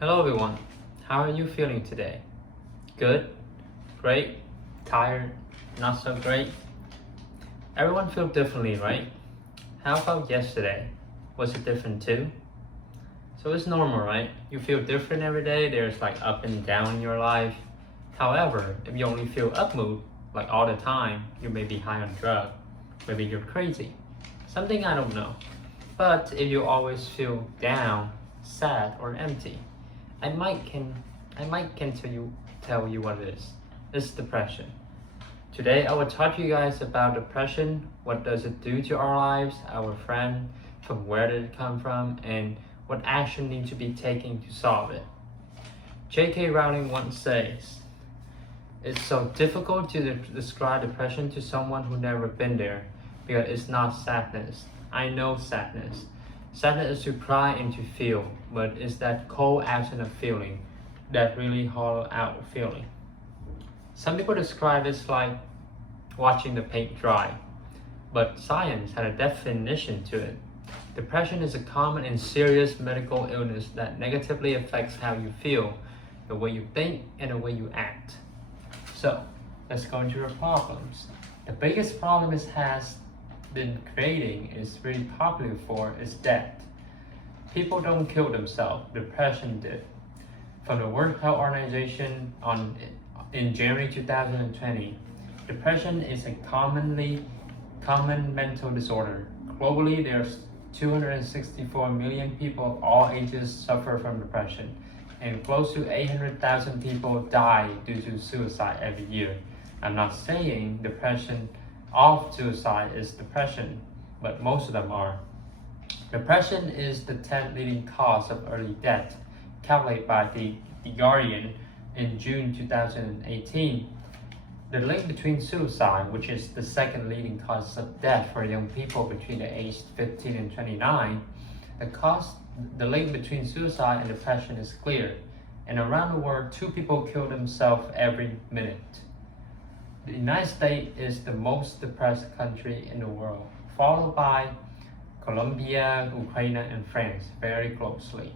Hello everyone, how are you feeling today? Good? Great? Tired? Not so great? Everyone feels differently, right? How about yesterday? Was it different too? So it's normal, right? You feel different every day, there's like up and down in your life. However, if you only feel up mood, like all the time, you may be high on drug. Maybe you're crazy. Something I don't know. But if you always feel down, sad, or empty, I might can tell you what it is. It's depression. Today I will talk to you guys about depression, what does it do to our lives, our friend, from where did it come from, and what action needs to be taken to solve it. J.K. Rowling once says, "It's so difficult to describe depression to someone who never been there, because it's not sadness. I know sadness. Sadness is to cry and to feel, but it's that cold absence of feeling, that really hollow out feeling." Some people describe it like watching the paint dry, but science had a definition to it. Depression is a common and serious medical illness that negatively affects how you feel, the way you think, and the way you act. So, let's go into the problems. The biggest problem it has been creating is really popular for is death. People don't kill themselves, depression did. From the World Health Organization in January 2020, depression is a common mental disorder. Globally, there's 264 million people of all ages suffer from depression, and close to 800,000 people die due to suicide every year. I'm not saying depression of suicide is depression, but most of them are. Depression is the 10th leading cause of early death, calculated by the Guardian in June 2018. The link between suicide, which is the second leading cause of death for young people between the age 15 and 29, the link between suicide and depression is clear, and around the world, 2 people kill themselves every minute. The United States is the most depressed country in the world, followed by Colombia, Ukraine, and France very closely.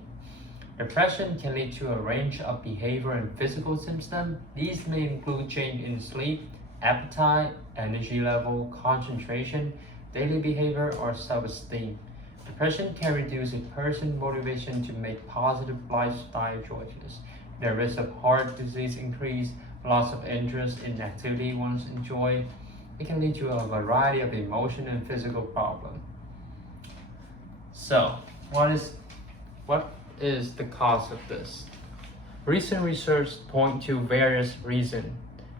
Depression can lead to a range of behavior and physical symptoms. These may include change in sleep, appetite, energy level, concentration, daily behavior, or self-esteem. Depression can reduce a person's motivation to make positive lifestyle choices. The risk of heart disease increase, loss of interest in activity once enjoyed. It can lead to a variety of emotional and physical problems. So, what is the cause of this? Recent research points to various reasons,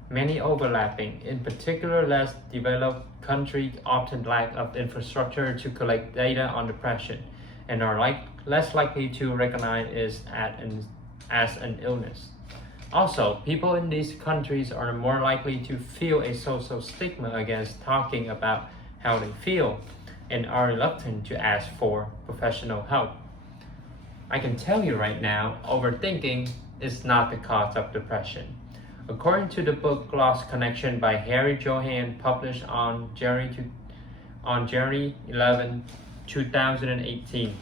many overlapping. In particular, less developed countries often lack of infrastructure to collect data on depression and are less likely to recognize it as an illness. Also, people in these countries are more likely to feel a social stigma against talking about how they feel and are reluctant to ask for professional help. I can tell you right now, overthinking is not the cause of depression. According to the book Lost Connection by Harry Johan, published on January 11, 2018,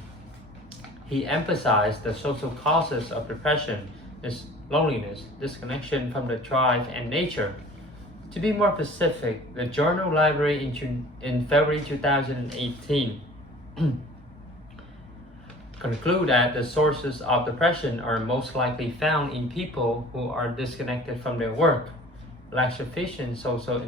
he emphasized the social causes of depression is loneliness, disconnection from the tribe, and nature. To be more specific, the Journal Library in February 2018 conclude that the sources of depression are most likely found in people who are disconnected from their work, lack sufficient social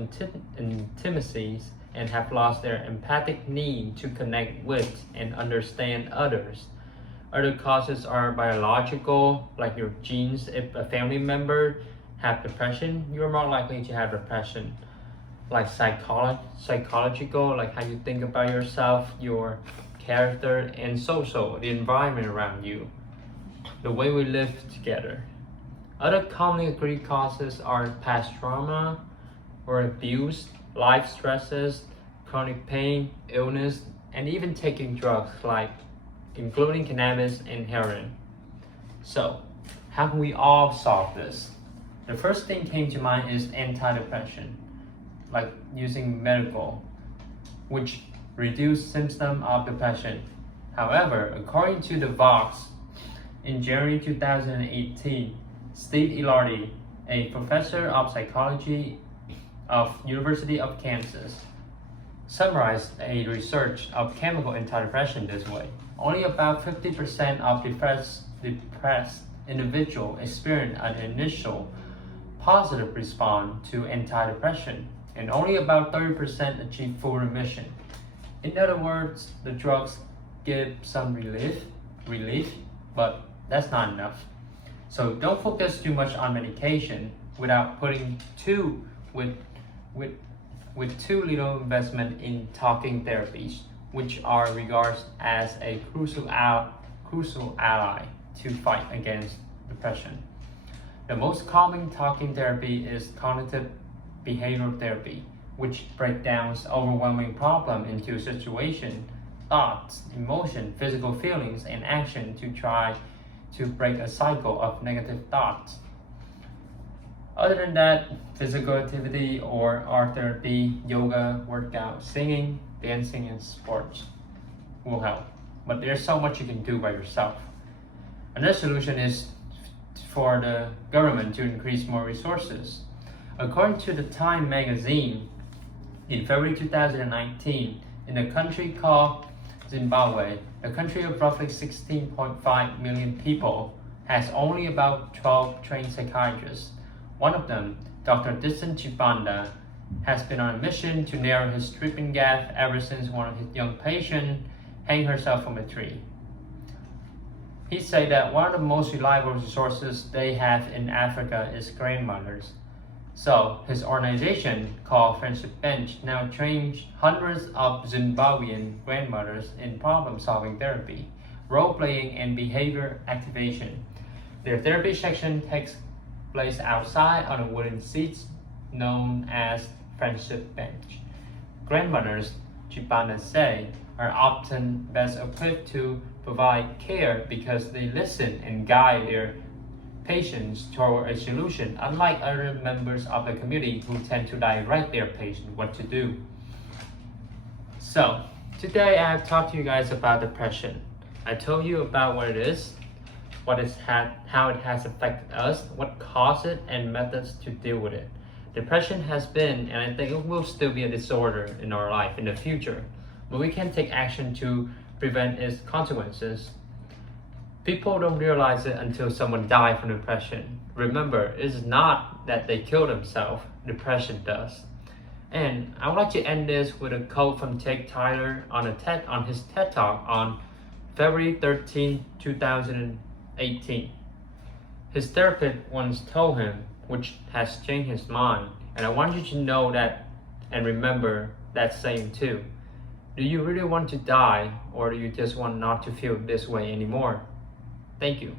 intimacies, and have lost their empathic need to connect with and understand others. Other causes are biological, like your genes. If a family member have depression, you're more likely to have depression. Like psychological, like how you think about yourself, your character, and social, the environment around you, the way we live together. Other commonly agreed causes are past trauma or abuse, life stresses, chronic pain, illness, and even taking drugs like including cannabis and heroin. So, how can we all solve this? The first thing came to mind is antidepressant, like using medical, which reduce symptoms of depression. However, according to the Vox In January 2018, Steve Ilardi, a professor of psychology of University of Kansas, summarized a research of chemical antidepressant this way. Only about 50% of depressed individuals experience an initial positive response to antidepressant, and only about 30% achieve full remission. In other words, the drugs give some relief, but that's not enough. So don't focus too much on medication without putting with too little investment in talking therapies, which are regarded as a crucial ally to fight against depression. The most common talking therapy is cognitive behavioral therapy, which breaks down overwhelming problem into situation, thoughts, emotion, physical feelings, and action to try to break a cycle of negative thoughts. Other than that, physical activity or art therapy, yoga, workout, singing, dancing, and sports will help. But there's so much you can do by yourself. Another solution is for the government to increase more resources. According to the Time magazine, in February 2019, in a country called Zimbabwe, a country of roughly 16.5 million people, has only about 12 trained psychiatrists. One of them, Dr. Disson Chibanda, has been on a mission to narrow his treatment gap ever since one of his young patients hanged herself from a tree. He said that one of the most reliable resources they have in Africa is grandmothers. So his organization, called Friendship Bench, now trains hundreds of Zimbabwean grandmothers in problem-solving therapy, role-playing, and behavior activation. Their therapy section takes place outside on a wooden seats known as Friendship Bench. Grandmothers, Chibanda say, are often best equipped to provide care because they listen and guide their patients toward a solution, unlike other members of the community who tend to direct their patient what to do. So, today I have talked to you guys about depression. I told you about what it is, how it has affected us, what caused it, and methods to deal with it. Depression has been, and I think it will still be, a disorder in our life in the future, but we can take action to prevent its consequences. People don't realize it until someone dies from depression. Remember, it's not that they kill themselves, depression does. And I would like to end this with a quote from Tig Tyler on his TED Talk on February 13, 2018. His therapist once told him, which has changed his mind, and I want you to know that and remember that saying too. Do you really want to die, or do you just want not to feel this way anymore? Thank you.